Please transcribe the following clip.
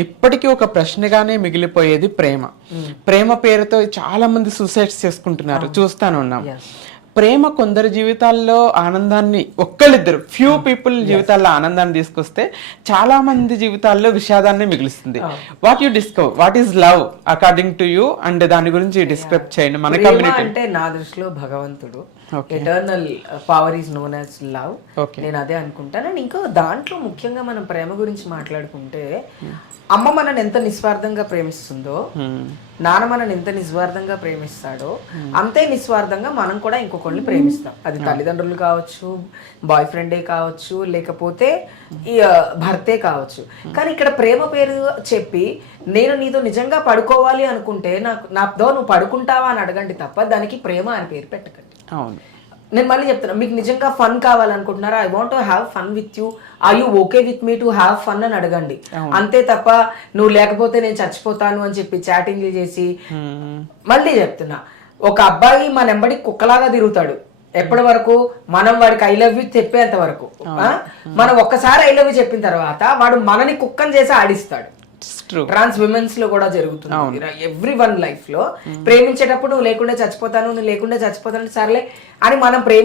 ఇప్పటికీ ఒక ప్రశ్నగానే మిగిలిపోయేది ప్రేమ. ప్రేమ పేరుతో చాలా మంది సూసైడ్స్ చేసుకుంటున్నారు, చూస్తాను ఉన్నాం. ప్రేమ కొందరి జీవితాల్లో ఆనందాన్ని, ఒక్కళ్ళిద్దరు ఫ్యూ పీపుల్ జీవితాల్లో ఆనందాన్ని తీసుకొస్తే చాలా మంది జీవితాల్లో విషాదాన్ని మిగులుస్తుంది. What you discover, what is love according to you, and దాని గురించి డిస్క్రైబ్ చేయండి మన కమ్యూనిటీ. అంటే నా దృష్టిలో భగవంతుడు, eternal power is known as love. నేను అదే అనుకుంటాను. అండ్ ఇంకో దాంట్లో ముఖ్యంగా మనం ప్రేమ గురించి మాట్లాడుకుంటే, అమ్మ మనని ఎంత నిస్వార్థంగా ప్రేమిస్తుందో, నాన్న మనని ఎంత నిస్వార్థంగా ప్రేమిస్తాడో, అంతే నిస్వార్థంగా మనం కూడా ఇంకొకరిని ప్రేమిస్తాం. అది తల్లిదండ్రులు కావచ్చు, బాయ్ ఫ్రెండే కావచ్చు, లేకపోతే భర్తే కావచ్చు. కానీ ఇక్కడ ప్రేమ పేరు చెప్పి నేను నీతో నిజంగా పడుకోవాలి అనుకుంటే నాతో నువ్వు పడుకుంటావా అని అడగండి తప్ప దానికి ప్రేమ అని పేరు పెట్టకండి. అవును, నేను మళ్ళీ చెప్తున్నా, మీకు నిజంగా ఫన్ కావాలనుకుంటున్నారా, I want to have fun with you, are you okay with me to have fun అని అడగండి. అంతే తప్ప నువ్వు లేకపోతే నేను చచ్చిపోతాను అని చెప్పి చాటింగ్లు చేసి. మళ్ళీ చెప్తున్నా, ఒక అబ్బాయి మన ఎంబడి కుక్కలాగా తిరుగుతాడు ఎప్పటి వరకు, మనం వాడికి ఐ లవ్ యూ చెప్పేంత వరకు. మనం ఒక్కసారి ఐ లవ్ యూ చెప్పిన తర్వాత వాడు మనని కుక్కని చేసి ఆడిస్తాడు. ట్రాన్స్ విమెన్స్ లో కూడా జరుగుతుంది. ఎవ్రీ వన్ లైఫ్ లో ప్రేమించేటప్పుడు నువ్వు లేకుండా చచ్చిపోతాను, నువ్వు లేకుండా చచ్చిపోతాను సర్లే అని మనం